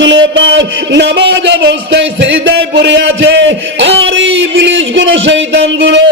জামা রসুলে পাক নামাজ অবস্থায় সেজদায় পড়ে আছে। আর এই ইবলিসগুলো শয়তানগুলো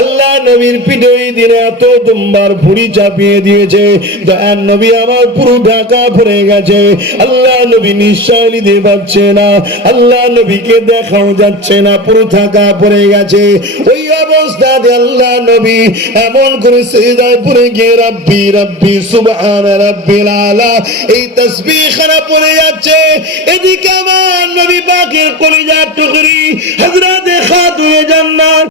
আল্লাহ নবীর পিঠে ওই দিনে এত দুম্বার ভুড়ি চাপিয়ে দিয়েছে। দয়ার নবী আমার পুরো ঢাকা পড়ে গেছে। আল্লাহ নবী নিঃশ্বাস নিতে পারছে না। আল্লাহ নবীকে দেখাও যাচ্ছে না, পুরো থাকা পড়ে গেছে। ওই অবস্থাতে আল্লাহ নবী এমন করে সেজদায় পড়ে গিয়ে, রাব্বি রাব্বি, সুবহান, রাব্বিল আলা এই তাসবিহ পড়ে যাচ্ছে। এদিকে আমার নবী পাকের কলিজার টুকরি হজরত খাতুনে জান্নাত